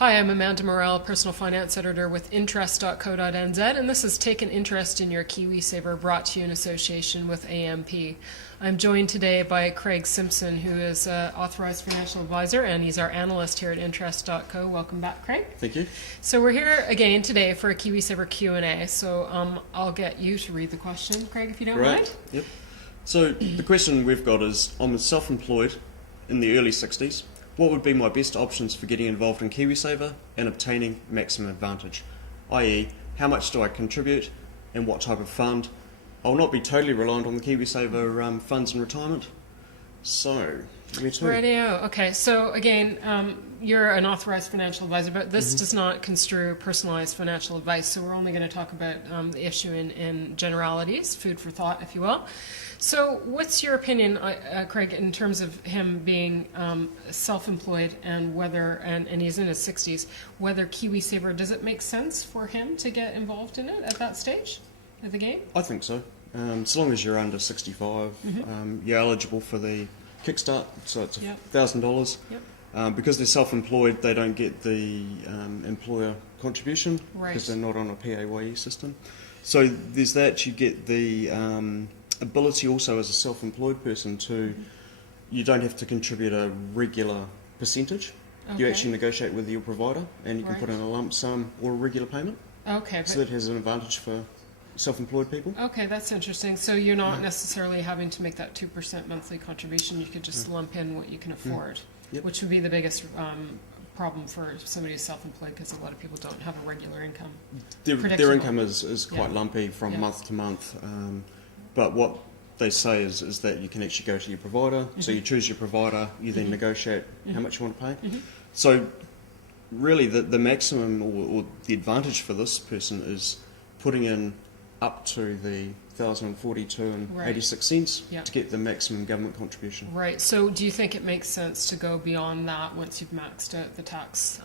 Hi, I'm Amanda Morrall, Personal Finance Editor with Interest.co.nz, and this is Take an Interest in Your KiwiSaver, brought to you in association with AMP. I'm joined today by Craig Simpson, who is an Authorized Financial Advisor, and he's our analyst here at Interest.co. Welcome back, Craig. Thank you. So we're here again today for a KiwiSaver Q&A, so I'll get you to read the question, Craig, if you don't mind. Yep. So the question we've got is, I'm self-employed in the early 60s. What would be my best options for getting involved in KiwiSaver and obtaining maximum advantage? I.e., how much do I contribute and what type of fund? I'll not be totally reliant on the KiwiSaver funds in retirement. So, where to? Radio. Okay, so again, you're an authorized financial advisor, but this does not construe personalized financial advice, so we're only going to talk about the issue in generalities, food for thought, if you will. So what's your opinion, Craig, in terms of him being self-employed and whether, and he's in his 60s, whether KiwiSaver, does it make sense for him to get involved in it at that stage of the game? I think so. As long as you're under 65, you're eligible for the Kickstart, so it's $1,000. Yep. Because they're self-employed, they don't get the employer contribution Right. because they're not on a PAYE system. So there's that. You get the ability also as a self-employed person to, you don't have to contribute a regular percentage. You Okay. actually negotiate with your provider and you can put in a lump sum or a regular payment. Okay. So that has an advantage for self-employed people. Okay, that's interesting. So you're not necessarily having to make that 2% monthly contribution. You could just lump in what you can afford, Yep. which would be the biggest problem for somebody who's self-employed, because a lot of people don't have a regular income. Their Predictable. income is quite lumpy from month to month, but what they say is that you can actually go to your provider, so you choose your provider, you then negotiate how much you want to pay. So really the maximum or the advantage for this person is putting in up to the $1,042.86 to get the maximum government contribution. Right. So do you think it makes sense to go beyond that once you've maxed out the tax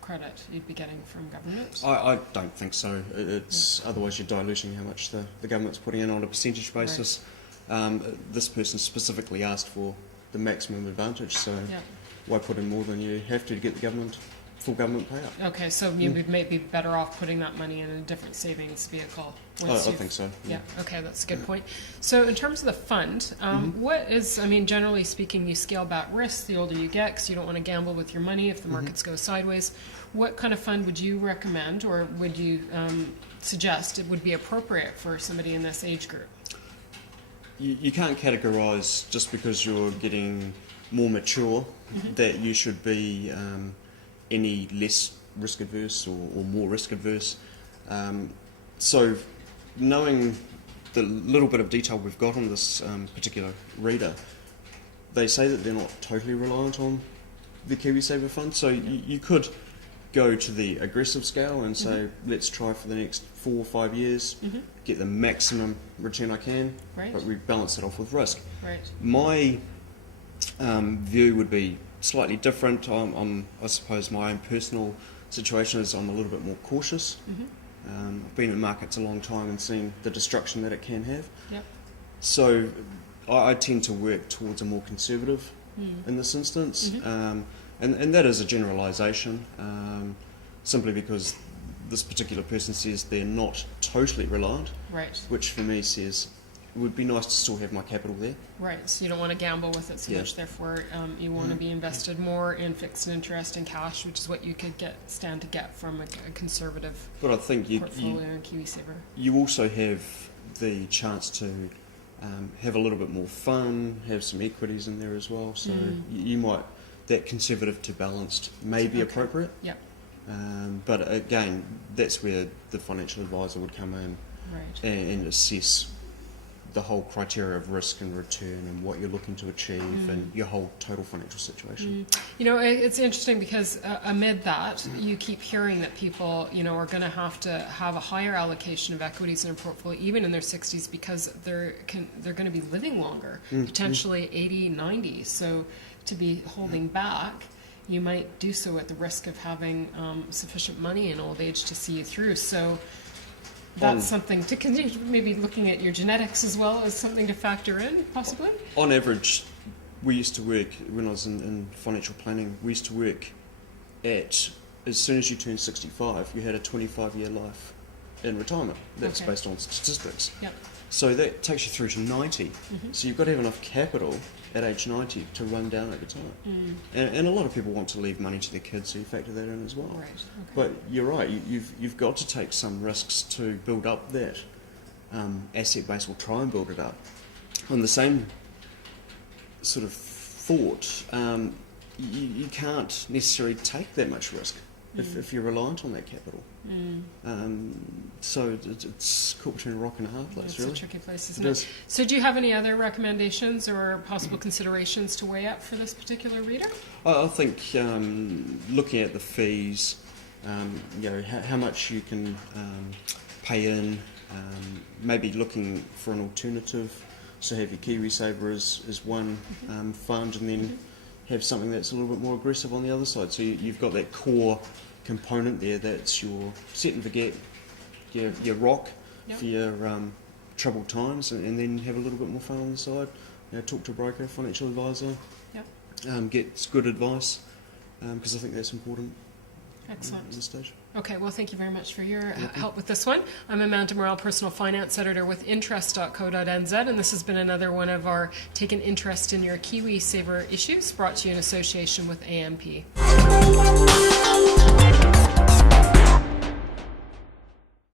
credit you'd be getting from government? I don't think so. It's otherwise you're diluting how much the government's putting in on a percentage basis. This person specifically asked for the maximum advantage, so why put in more than you have to get the full government payout? Okay, so you would maybe be better off putting that money in a different savings vehicle. I think so. Yeah. Okay, that's a good point. So in terms of the fund, what is, generally speaking, you scale back risk the older you get because you don't want to gamble with your money if the markets go sideways. What kind of fund would you recommend, or would you suggest it would be appropriate for somebody in this age group? You can't categorise just because you're getting more mature that you should be any less risk adverse or more risk adverse. So knowing the little bit of detail we've got on this particular reader, they say that they're not totally reliant on the KiwiSaver fund. So you could go to the aggressive scale and say, let's try for the next 4 or 5 years, get the maximum return I can, but we balance it off with risk. Right. My view would be slightly different. I suppose my own personal situation is I'm a little bit more cautious. I've been in markets a long time and seen the destruction that it can have. Yep. So I tend to work towards a more conservative in this instance. And that is a generalisation, simply because this particular person says they're not totally reliant, which for me says it would be nice to still have my capital there. Right, so you don't want to gamble with it so much, therefore you want to be invested more in fixed interest and cash, which is what you could stand to get from a conservative but I think portfolio in KiwiSaver. You also have the chance to have a little bit more fun, have some equities in there as well, so you might, that conservative to balanced may be appropriate. Yep. But again, that's where the financial advisor would come in and assess the whole criteria of risk and return and what you're looking to achieve and your whole total financial situation. It's interesting because amid that, you keep hearing that people, are going to have a higher allocation of equities in their portfolio, even in their 60s, because they're going to be living longer, potentially 80, 90. So to be holding back, you might do so at the risk of having sufficient money in old age to see you through. So that's something to continue, maybe looking at your genetics as well as something to factor in, possibly? On average, we used to work, when I was in financial planning, we used to work at as soon as you turn 65, you had a 25-year life in retirement. That's Okay. based on statistics. Yep. So that takes you through to 90. So you've got to have enough capital at age 90 to run down over time. And a lot of people want to leave money to their kids, so you factor that in as well. Right. Okay. But you're right, you've got to take some risks to build up that asset base, or try and build it up. On the same sort of thought, you can't necessarily take that much risk if you're reliant on that capital. So it's caught between a rock and a hard place, It's really. a tricky place, isn't It it? is. So do you have any other recommendations or possible considerations to weigh up for this particular reader? I think looking at the fees, how much you can pay in, maybe looking for an alternative. So have your KiwiSaver as one fund, and then have something that's a little bit more aggressive on the other side. So you've got that core component there, that's your set and forget, your rock Yep. for your troubled times, and then have a little bit more fun on the side. Talk to a broker, financial advisor, Yep. get good advice, because I think that's important Excellent. at this stage. Okay, well, thank you very much for your help with this one. I'm Amanda Morrall, Personal Finance Editor with interest.co.nz, and this has been another one of our Take an Interest in Your KiwiSaver issues, brought to you in association with AMP.